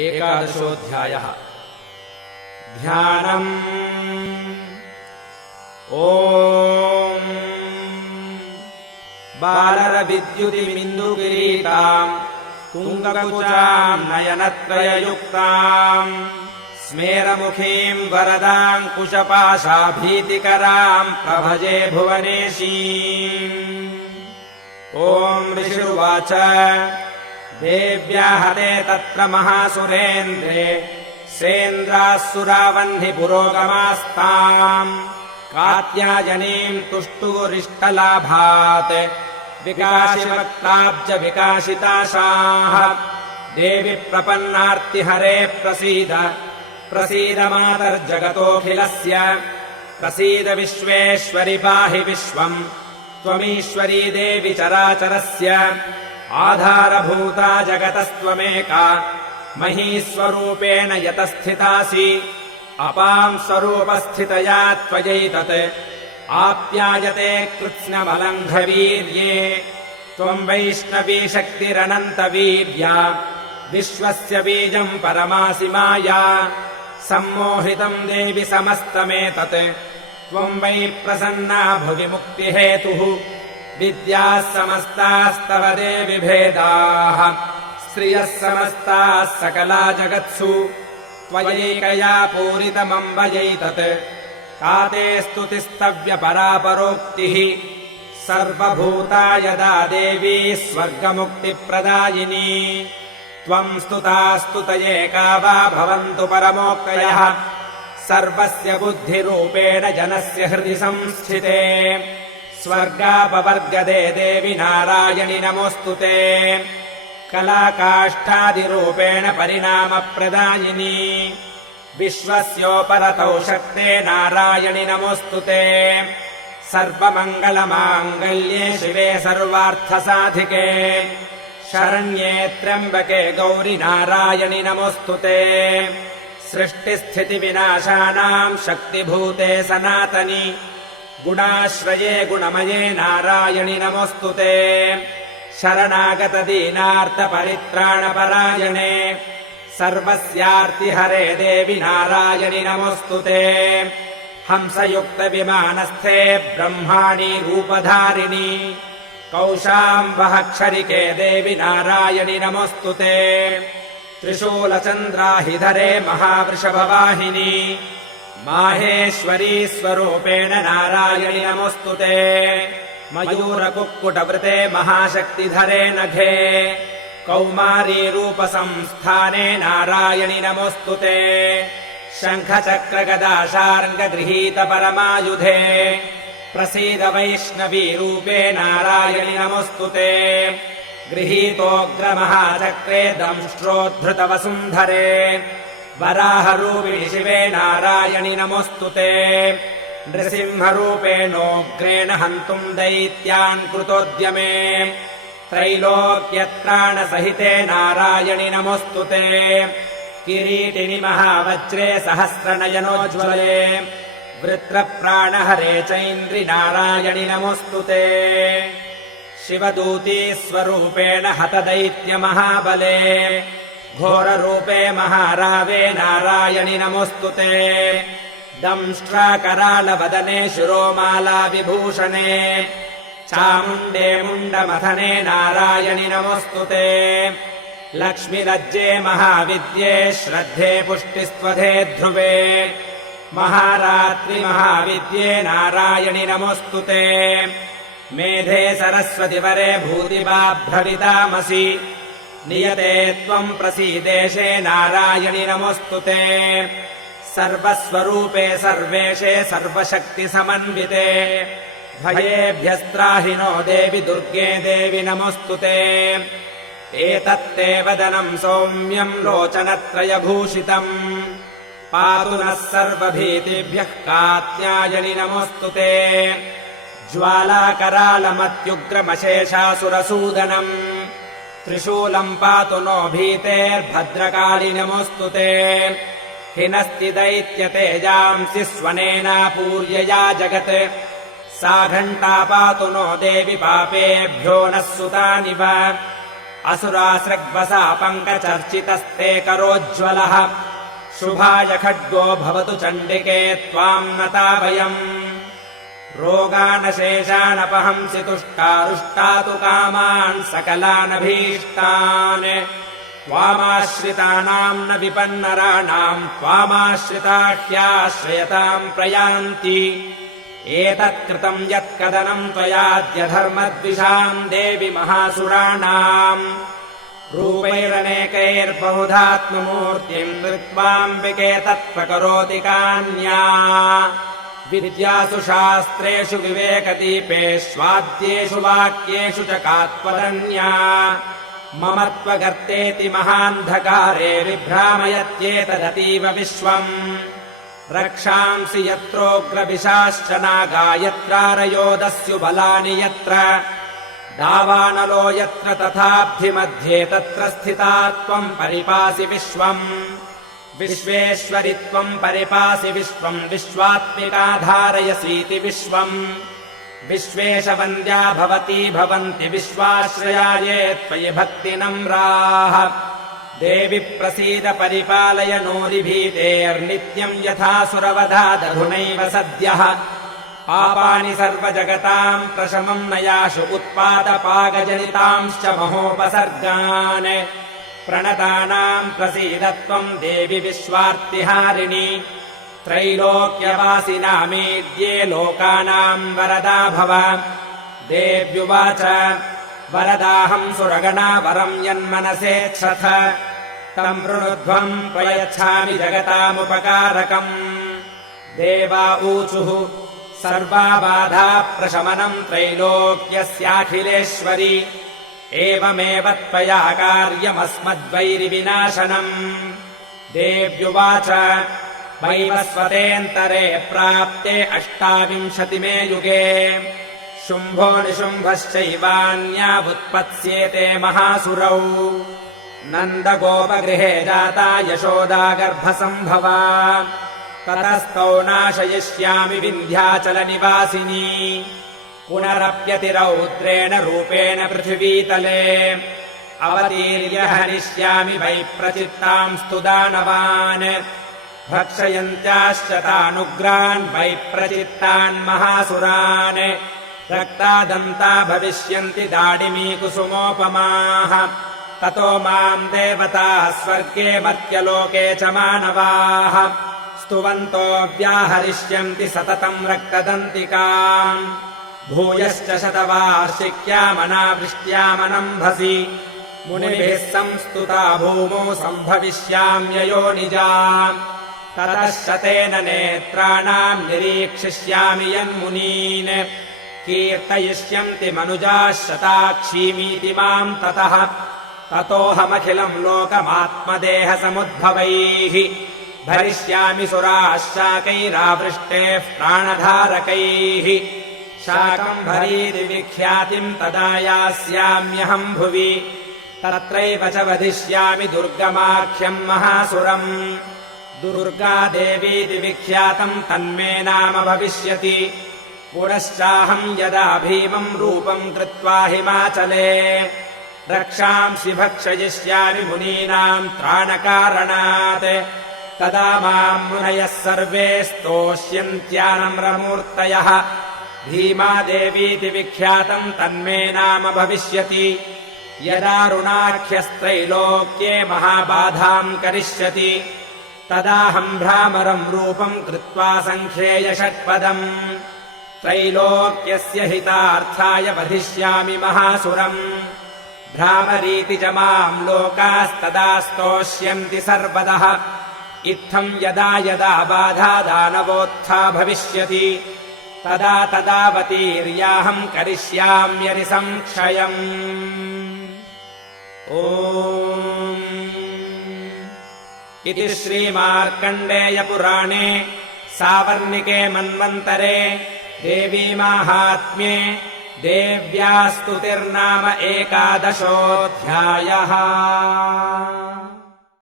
एकादशोऽध्यायः। ध्यानम्। ॐ बालरविद्युतिमिन्दुकिरीटाम् तुङ्गकुचाम् नयनत्रययुक्ताम् स्मेरमुखीम् वरदाम् कुशपाशाभीतिकराम् प्रभजे भुवनेशीम्। ॐ ऋषिरुवाच देव्या हते तत्र महासुरेन्द्रे सेन्द्राः सुरावह्नि पुरोगमास्ताम् कात्यायनीम् तुष्टुरिष्टलाभात् विकाशिवक्ताब्ज विकाशिताशाः। देवि प्रपन्नार्तिहरे प्रसीद प्रसीद मातर्जगतोऽखिलस्य प्रसीद विश्वेश्वरि पाहि विश्वम् त्वमीश्वरी देवि चराचरस्य आधारभूता जगतस्त्वमेका महीस्वरूपेण यतस्थितासि अपाम् स्वरूपस्थितया त्वयैतत् आप्यायते कृत्स्नमलङ्घवीर्ये त्वम् वैष्णवी शक्तिरनन्तवीर्या विश्वस्य बीजम् परमासि माया सम्मोहितम् देवि समस्तमेतत् त्वम् वै प्रसन्ना भुवि मुक्तिहेतुः विद्याः समस्तास्तव देवि भेदाः श्रियः समस्ताः सकला जगत्सु त्वयैकया पूरितमम्बयैतत् का ते स्तुतिस्तव्यपरापरोक्तिः सर्वभूता यदा देवी स्वर्गमुक्तिप्रदायिनी त्वम् स्तुता स्तुतयेका वा भवन्तु परमोक्तयः सर्वस्य बुद्धिरूपेण जनस्य हृदि संस्थिते स्वर्गापवर्गदे देवि नारायणि नमोऽस्तु ते कलाकाष्ठादिरूपेण परिणामप्रदायिनी विश्वस्योपरतौ शक्ते नारायणि नमोऽस्तु ते सर्वमङ्गलमाङ्गल्ये शिवे सर्वार्थसाधिके शरण्ये त्र्यम्बके गौरि नारायणि नमोऽस्तु ते सृष्टिस्थितिविनाशानाम् शक्तिभूते सनातनि गुणाश्रये गुणमये नारायणि नमोऽस्तु ते शरणागतदीनार्तपरित्राणपरायणे सर्वस्यार्तिहरे देवि नारायणि नमोऽस्तु ते हंसयुक्तविमानस्थे ब्रह्माणि रूपधारिणि कौशाम्बहक्षरिके देवि नारायणि नमोऽस्तु ते त्रिशूलचन्द्राहिधरे महावृषभवाहिनि माहेश्वरी स्वरूपेण नारायणि नमोऽस्तु ते मयूरकुक्कुटवृते महाशक्तिधरे नघे कौमारी रूपसंस्थाने नारायणि नमोऽस्तु ते शङ्खचक्रगदाशार्ङ्गगृहीत परमायुधे प्रसीद वैष्णवी रूपे नारायणि नमोऽस्तु ते गृहीतोऽग्रमहाचक्रे दंष्ट्रोद्धृतवसुन्धरे वराहरूपिणि शिवे नारायणि नमोऽस्तु ते नृसिंहरूपेणोग्रेण हन्तुम् दैत्यान् कृतोद्यमे त्रैलोक्यत्राणसहिते नारायणि नमोऽस्तु ते किरीटिनि महावज्रे सहस्रनयनोज्ज्वले वृत्रप्राणहरे चैन्द्रि नारायणि नमोऽस्तु ते शिवदूती स्वरूपेण हतदैत्यमहाबले घोररूपे महारावे नारायणि नमोऽस्तु ते दंष्ट्राकरालवदने शिरोमाला विभूषणे चामुण्डे मुण्डमथने नारायणि नमोऽस्तु ते लक्ष्मीलज्जे महाविद्ये श्रद्धे पुष्टिस्त्वधे ध्रुवे महारात्रि महाविद्ये नारायणि नमोऽस्तु ते मेधे सरस्वतिवरे भूतिबाभ्रवितामसि नियते त्वम् प्रसीदेशे नारायणि नमोऽस्तु ते सर्वस्वरूपे सर्वेशे सर्वशक्तिसमन्विते भयेभ्यस्त्राहिनो देवि दुर्गे देवि नमोऽस्तु ते एतत्ते वदनम् सौम्यम् लोचनत्रयभूषितम् पातु नः सर्वभीतिभ्यः कात्यायनि नमोऽस्तु ते ज्वालाकरालमत्युग्रमशेषासुरसूदनम् त्रिशूलम् पातु नो भीतेर्भद्रकाळि नमोऽस्तु ते हिनस्ति दैत्यतेजांसि स्वनेनापूर्यया जगत् सा घण्टा पातु नो देवि पापेभ्यो नः सुतानिव असुरासृग्वसा पङ्कचर्चितस्ते करोज्ज्वलः शुभाय खड्गो भवतु चण्डिके त्वाम् नता वयम् रोगानशेषानपहंसि तुष्टारुष्टातु कामान् सकलानभीष्टान् त्वामाश्रितानाम् न विपन्नराणाम् त्वामाश्रिता ह्याश्रयताम् प्रयान्ति एतत्कृतम् यत्कदनम् त्वयाद्यधर्मद्विषाम् देवि महासुराणाम् रूपैरनेकैर्बहुधात्ममूर्तिम् कृत्वाम्बिके तत्प्रकरोति कान्या विद्यासु शास्त्रेषु विवेकदीपेष्वाद्येषु वाक्येषु च कात्वदन्या मम त्वगर्तेति महान्धकारे विभ्रामयत्येतदतीव विश्वम् रक्षांसि यत्रोग्रविशाश्च नागा यत्रारयोदस्यु बलानि यत्र दावानलो यत्र तथाब्धिमध्ये तत्र स्थिता त्वम् परिपासि विश्वम् विश्वेश्वरि त्वम् परिपासि विश्वम् विश्वात्मिका धारयसीति विश्वम् विश्वेशवन्द्या भवती भवन्ति विश्वाश्रयाये त्वयि भक्तिनम्राः देवि प्रसीद परिपालय नूरिभीतेर्नित्यम् यथासुरवधादधुनैव सद्यः पापानि सर्वजगताम् प्रशमम् नयाशु उत्पातपाकजनितांश्च महोपसर्गान् प्रणतानाम् प्रसीद त्वम् देवि विश्वार्तिहारिणि त्रैलोक्यवासिनामेद्ये लोकानाम् वरदा भव देव्युवाच वरदाहम् सुरगणा वरम् यन्मनसेच्छथ तम् वृणुध्वम् प्रयच्छामि जगतामुपकारकम् देवा ऊचुः सर्वा बाधा प्रशमनम् त्रैलोक्यस्याखिलेश्वरि एवमेव त्वया कार्यमस्मद्वैरिविनाशनम् देव्युवाच वैवस्वतेऽन्तरे प्राप्ते 28मे युगे शुम्भो निशुम्भश्चैवान्यावुत्पत्स्येते महासुरौ नन्दगोपगृहे जाता यशोदा गर्भसम्भवा ततस्तौ नाशयिष्यामि विन्ध्याचलनिवासिनी पुनरप्यतिरौद्रेण रूपेण पृथिवीतले अवतीर्य हनिष्यामि वै प्रचित्तांस्तु दानवान् भक्षयन्त्याश्च तानुग्रान् वै प्रचित्तान् महासुरान् रक्तादन्ता भविष्यन्ति दाडिमीकुसुमोपमाः ततो माम् देवताः स्वर्गे मर्त्यलोके च मानवाः स्तुवन्तो व्याहरिष्यन्ति सततम् रक्तदन्तिकाम् भूयश्च शतवार्षिक्यामनावृष्ट्यामनम्भसि मुनिभिः संस्तुता भूमौ सम्भविष्याम्ययोनिजा ततः शतेन नेत्राणाम् निरीक्षिष्यामि यन्मुनीन् कीर्तयिष्यन्ति मनुजाः शताक्षीमीति माम् ततः ततोऽहमखिलम् लोकमात्मदेहसमुद्भवैः भरिष्यामि सुराः शाकैरावृष्टेः प्राणधारकैः शाकम्भरीरिविख्यातिम् तदा यास्याम्यहम् भुवि तत्रैव च वधिष्यामि दुर्गमाख्यम् महासुरम् दुर्गादेवीति विख्यातम् तन्मे नाम भविष्यति पुनश्चाहम् यदा भीमम् रूपम् कृत्वा हिमाचले रक्षांसि भक्षयिष्यामि मुनीनाम् त्राणकारणात् तदा माम् मुनयः सर्वे स्तोष्यन्त्यानम्रमूर्तयः भीमादेवीति विख्यातम् तन्मे नाम भविष्यति यदारुणाख्यस्त्रैलोक्ये महाबाधाम् करिष्यति तदाहम् भ्रामरम् रूपम् कृत्वा सङ्ख्येय षट्पदम् त्रैलोक्यस्य हितार्थाय वधिष्यामि महासुरम् भ्रामरीति च माम् लोकास्तदा स्तोष्यन्ति सर्वदः इत्थम् यदा यदा बाधा दानवोत्था भविष्यति तदा तदावतीर्याहम् करिष्याम्यरिसंक्षयम् ओम् इति श्रीमार्कण्डेयपुराणे सावर्णिके मन्वन्तरे देवीमाहात्म्ये देव्या स्तुतिर्नाम 11 अध्यायः।